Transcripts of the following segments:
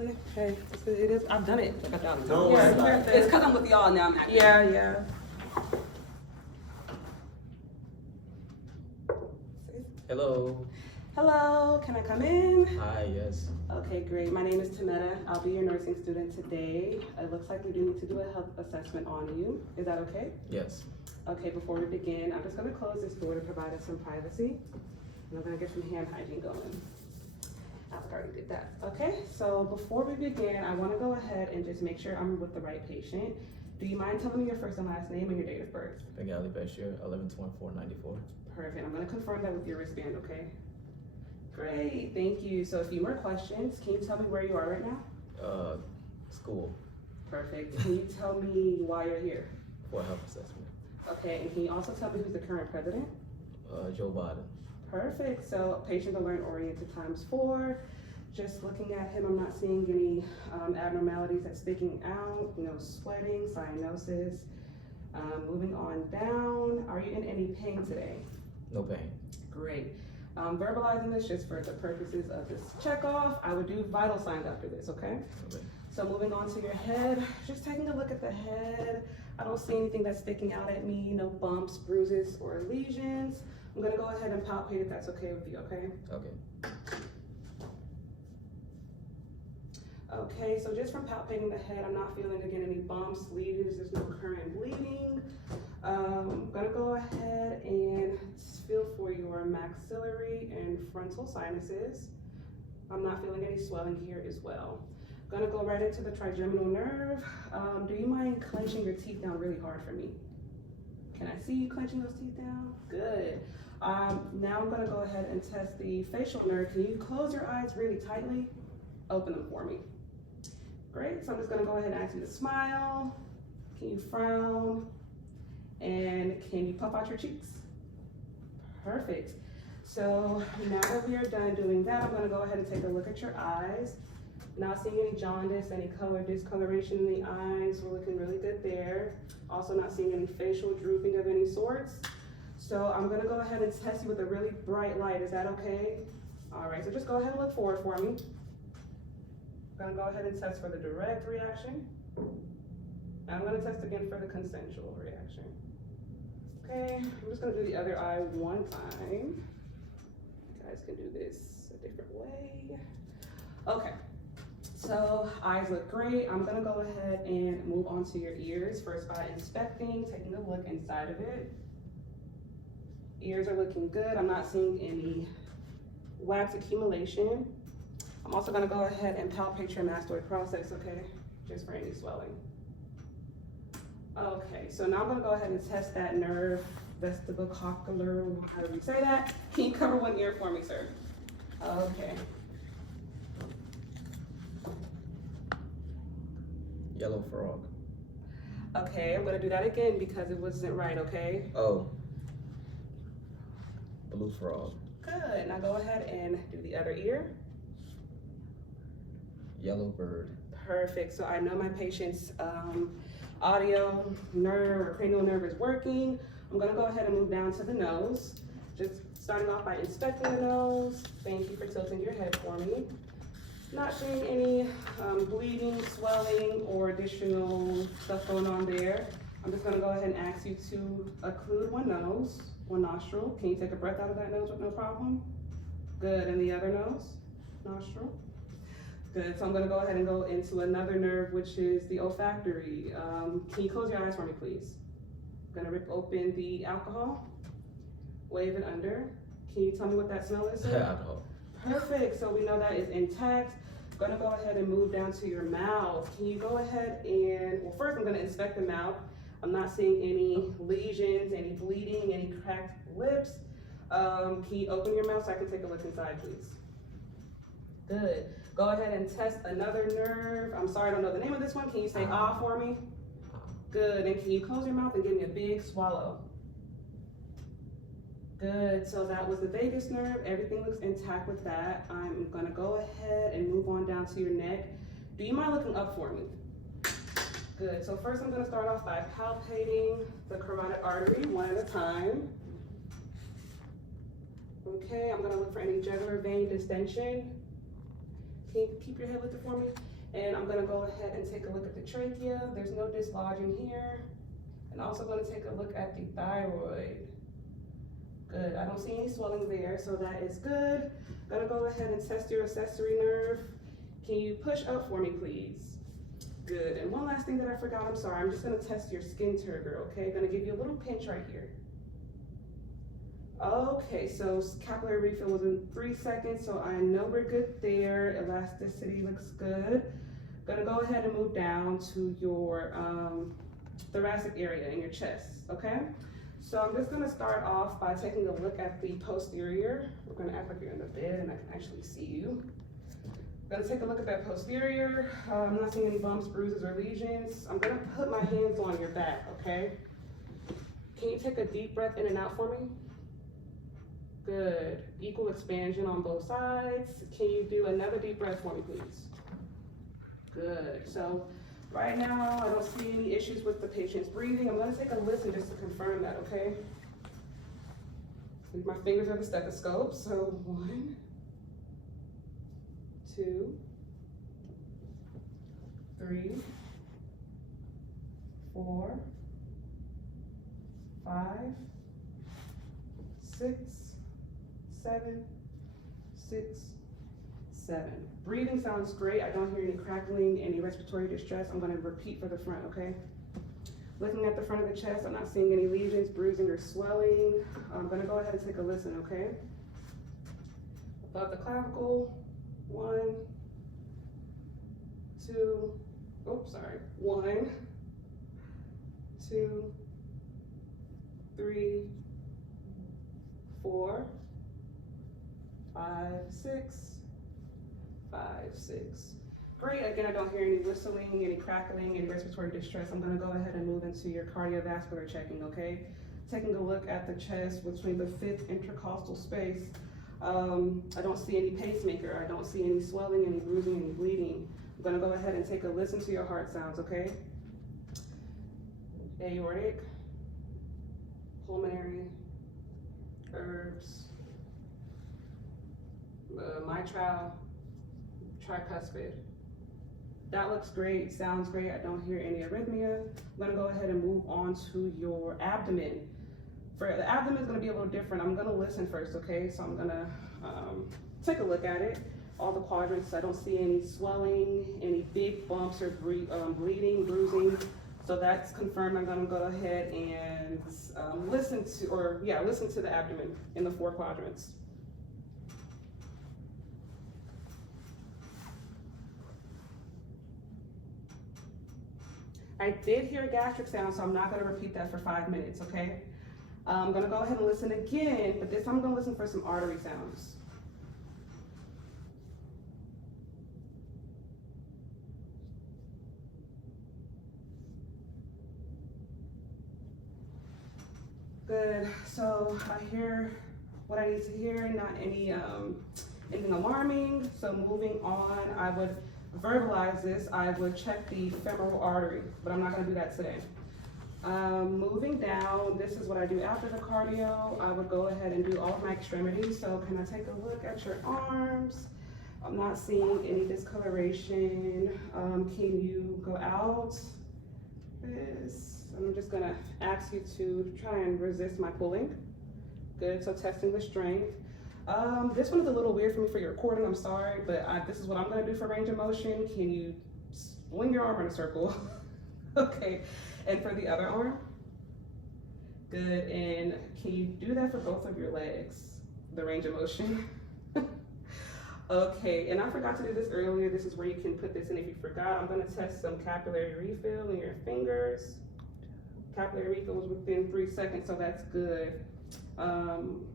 honestly. Hey, it is. I've done it like 1,000 times. Don't worry about it. It's because I'm with y'all now. I'm not. Yeah. Hello. Hello, can I come in? Hi, yes. Okay, great. My name is Tameta. I'll be your nursing student today. It looks like we do need to do a health assessment on you. Is that okay? Yes. Okay, before we begin, I'm just gonna close this door to provide us some privacy. And I'm gonna get some hand hygiene going. I already did that. Okay, so before we begin, I wanna go ahead and just make sure I'm with the right patient. Do you mind telling me your first and last name and your date of birth? Bengali Bashir, 11/24/94. Perfect. I'm gonna confirm that with your wristband, okay? Great, thank you. So a few more questions. Can you tell me where you are right now? School Perfect. Can you tell me why you're here? for a health assessment. Okay, and can you also tell me who's the current president? Joe Biden. Perfect. So patient alert oriented times 4. Just looking at him, I'm not seeing any abnormalities that's sticking out. No sweating, cyanosis. Moving on down. Are you in any pain today? No pain. Great. Verbalizing this just for the purposes of this checkoff. I would do vital signs after this, okay? Okay. So moving on to your head, just taking a look at the head. I don't see anything that's sticking out at me, no bumps, bruises, or lesions. I'm gonna go ahead and palpate if that's okay with you, okay? Okay. Okay, so just from palpating the head, I'm not feeling, again, any bumps, lesions, there's no current bleeding. I'm gonna go ahead and feel for your maxillary and frontal sinuses. I'm not feeling any swelling here as well. Gonna go right into the trigeminal nerve. Do you mind clenching your teeth down really hard for me? Can I see you clenching those teeth down? Good. Now I'm gonna go ahead and test the facial nerve. Can you close your eyes really tightly? Open them for me. Great, so I'm just gonna go ahead and ask you to smile. Can you frown? And can you puff out your cheeks? Perfect. So now that we are done doing that, I'm gonna go ahead and take a look at your eyes. Not seeing any jaundice, any color discoloration in the eyes. We're looking really good there. Also not seeing any facial drooping of any sorts. So I'm gonna go ahead and test you with a really bright light. Is that okay? All right, so just go ahead and look forward for me. I'm gonna go ahead and test for the direct reaction. And I'm gonna test again for the consensual reaction. Okay, I'm just gonna do the other eye one time. You guys can do this a different way. Okay, so eyes look great. I'm gonna go ahead and move on to your ears. First by inspecting, taking a look inside of it. Ears are looking good. I'm not seeing any wax accumulation. I'm also gonna go ahead and palpate your mastoid process, okay? Just for any swelling. Okay, so now I'm gonna go ahead and test that nerve, vestibulocochlear, however you say that. Can you cover one ear for me, sir? Okay. Yellow frog. Okay, I'm gonna do that again because it wasn't right, okay? Oh. Blue frog. Good, now go ahead and do the other ear. Yellow bird. Perfect, so I know my patient's audio nerve or cranial nerve is working. I'm gonna go ahead and move down to the nose. Just starting off by inspecting the nose. Thank you for tilting your head for me. Not seeing any bleeding, swelling, or additional stuff going on there. I'm just gonna go ahead and ask you to occlude one nose, one nostril. Can you take a breath out of that nose with no problem? Good, and the other nose, nostril. Good, so I'm gonna go ahead and go into another nerve, which is the olfactory. Can you close your eyes for me, please? I'm gonna rip open the alcohol, wave it under. Can you tell me what that smell is, sir? Alcohol. Perfect, so we know that is intact. Gonna go ahead and move down to your mouth. Can you go ahead and, well, first I'm gonna inspect the mouth. I'm not seeing any lesions, any bleeding, any cracked lips. Can you open your mouth so I can take a look inside, please? Good. Go ahead and test another nerve. I'm sorry, I don't know the name of this one. Can you say ah for me? Good, and can you close your mouth and give me a big swallow? Good, so that was the vagus nerve. Everything looks intact with that. I'm gonna go ahead and move on down to your neck. Do you mind looking up for me? Good, so first I'm gonna start off by palpating the carotid artery one at a time. Okay, I'm gonna look for any jugular vein distension. Can you keep your head lifted for me? And I'm gonna go ahead and take a look at the trachea. There's no dislodging here. And also gonna take a look at the thyroid. Good, I don't see any swelling there, so that is good. Gonna go ahead and test your accessory nerve. Can you push up for me, please? Good, and one last thing that I forgot, I'm sorry, I'm just gonna test your skin turgor, okay? Gonna give you a little pinch right here. Okay, so capillary refill was in 3 seconds, so I know we're good there. Elasticity looks good. Gonna go ahead and move down to your thoracic area in your chest, okay? So I'm just gonna start off by taking a look at the posterior. We're gonna act like you're in the bed and I can actually see you. Gonna take a look at that posterior. I'm not seeing any bumps, bruises, or lesions. I'm gonna put my hands on your back, okay? Can you take a deep breath in and out for me? Good. Equal expansion on both sides. Can you do another deep breath for me, please? Good. So right now, I don't see any issues with the patient's breathing. I'm gonna take a listen just to confirm that, okay? My fingers are the stethoscope, so 1, 2, 3, 4, 5, 6, 7, 6, 7. Breathing sounds great. I don't hear any crackling, any respiratory distress. I'm going to repeat for the front, okay? Looking at the front of the chest, I'm not seeing any lesions, bruising, or swelling. I'm going to go ahead and take a listen, okay? Above the clavicle, 1, 2, oops, sorry. 1, 2, 3, 4, 5, 6, 5, 6. Great, again, I don't hear any whistling, any crackling, any respiratory distress. I'm gonna go ahead and move into your cardiovascular checking, okay? Taking a look at the chest between the 5th intercostal space. I don't see any pacemaker. I don't see any swelling, any bruising, any bleeding. I'm gonna go ahead and take a listen to your heart sounds, okay? Aortic, pulmonary, herbs, mitral, tricuspid. That looks great, sounds great. I don't hear any arrhythmia. I'm gonna go ahead and move on to your abdomen. For the abdomen is gonna be a little different. I'm gonna listen first, okay? So I'm gonna take a look at it. All the quadrants, I don't see any swelling, any big bumps or bleeding, bruising. So that's confirmed. I'm gonna go ahead and listen to the abdomen in the 4 quadrants. I did hear a gastric sound, so I'm not gonna repeat that for 5 minutes, okay? I'm gonna go ahead and listen again, but this time I'm gonna listen for some artery sounds. Good, so I hear what I need to hear, not any anything alarming. So moving on, I would verbalize this. I would check the femoral artery, but I'm not gonna do that today. Moving down, this is what I do after the cardio. I would go ahead and do all of my extremities. So can I take a look at your arms? I'm not seeing any discoloration. Can you go out? I'm just gonna ask you to try and resist my pulling. Good, so testing the strength. This one is a little weird for me for your recording, I'm sorry, but this is what I'm gonna do for range of motion. Can you swing your arm in a circle? Okay, and for the other arm? Good, and can you do that for both of your legs? The range of motion? Okay, and I forgot to do this earlier. This is where you can put this in if you forgot. I'm gonna test some capillary refill in your fingers. Capillary refill was within 3 seconds, so that's good. I'm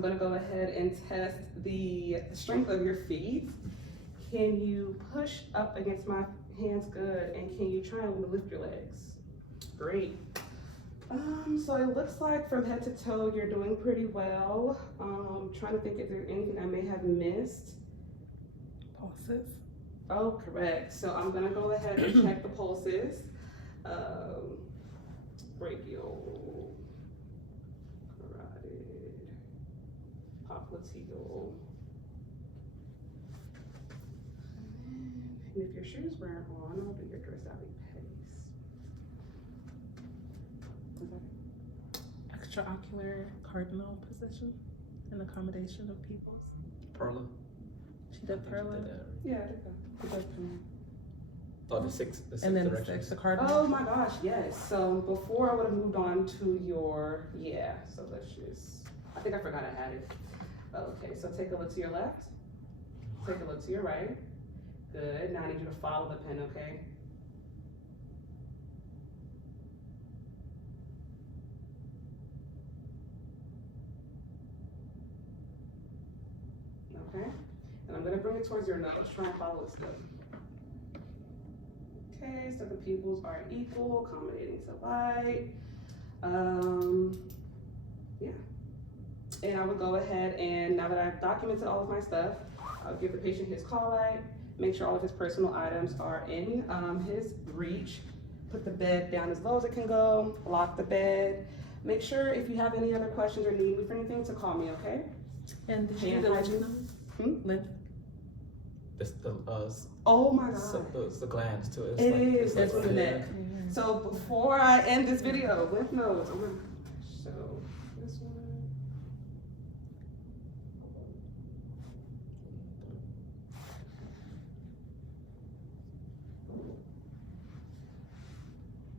gonna go ahead and test the strength of your feet. Can you push up against my hands? Good, and can you try and lift your legs? Great. So it looks like from head to toe, you're doing pretty well. Trying to think if there's anything I may have missed. Pulses. Oh, correct. So I'm gonna go ahead and check the pulses. Brachial, carotid, popliteal, And if your shoes weren't on, I'll do your dorsale pedis. Extraocular cardinal position and accommodation of pupils. Perla. She did Perla. Yeah, I did that. She does Perla. Oh, the six And then the directions. six, the cardinal. Oh my gosh, yes. So before I would have moved on to your, so let's just, I think I forgot I had it. Okay, so take a look to your left. Take a look to your right. Good. Now I need you to follow the pen, okay? Okay. And I'm gonna bring it towards your nose. Try and follow it still. Okay, so the pupils are equal, accommodating to light. Yeah. And I would go ahead and, now that I've documented all of my stuff, I'll give the patient his call light, make sure all of his personal items are in his reach, put the bed down as low as it can go, lock the bed. Make sure if you have any other questions or need me for anything to call me, okay? And did she Hand do the lymph hygiene. nodes? Lymph. Oh my God. The glands too. It's It like, is, like it's in the neck. So before I end this video, lymph nodes, oh my gosh, so this one.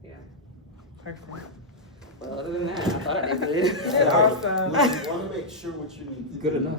Yeah. Perfect. Well, other than that, I thought I did good. You did awesome. You want to make sure what you need to Good do. enough.